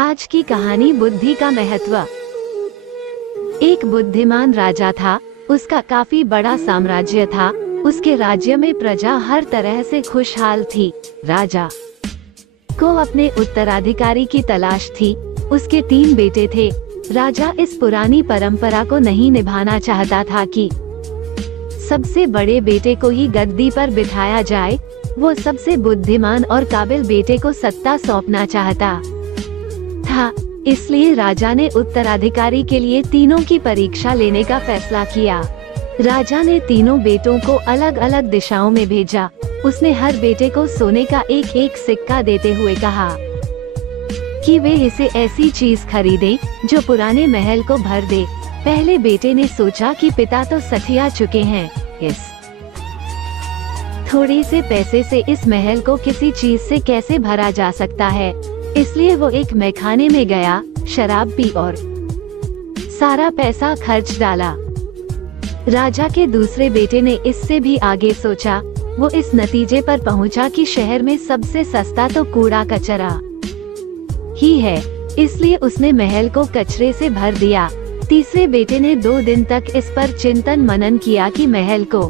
आज की कहानी बुद्धि का महत्व। एक बुद्धिमान राजा था। उसका काफी बड़ा साम्राज्य था। उसके राज्य में प्रजा हर तरह से खुशहाल थी। राजा को अपने उत्तराधिकारी की तलाश थी। उसके 3 बेटे थे। राजा इस पुरानी परंपरा को नहीं निभाना चाहता था कि सबसे बड़े बेटे को ही गद्दी पर बिठाया जाए। वो सबसे बुद्धिमान और काबिल बेटे को सत्ता सौंपना चाहता था। इसलिए राजा ने उत्तराधिकारी के लिए तीनों की परीक्षा लेने का फैसला किया। राजा ने तीनों बेटों को अलग अलग दिशाओं में भेजा। उसने हर बेटे को सोने का एक एक सिक्का देते हुए कहा कि वे इसे ऐसी चीज खरीदे जो पुराने महल को भर दे। पहले बेटे ने सोचा कि पिता तो सठिया चुके हैं, इस थोड़े से पैसे से इस महल को किसी चीज से कैसे भरा जा सकता है। इसलिए वो एक मैखाने में गया, शराब पी और सारा पैसा खर्च डाला। राजा के दूसरे बेटे ने इससे भी आगे सोचा। वो इस नतीजे पर पहुंचा कि शहर में सबसे सस्ता तो कूड़ा कचरा ही है। इसलिए उसने महल को कचरे से भर दिया। तीसरे बेटे ने 2 दिन तक इस पर चिंतन मनन किया कि महल को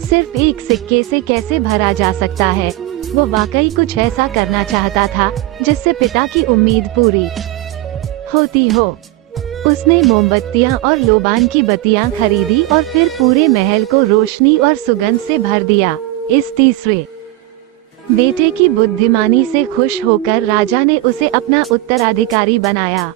सिर्फ एक सिक्के से कैसे भरा जा सकता है। वो वाकई कुछ ऐसा करना चाहता था जिससे पिता की उम्मीद पूरी होती हो। उसने मोमबत्तियां और लोबान की बत्तियां खरीदी और फिर पूरे महल को रोशनी और सुगंध से भर दिया। इस तीसरे बेटे की बुद्धिमानी से खुश होकर राजा ने उसे अपना उत्तराधिकारी बनाया।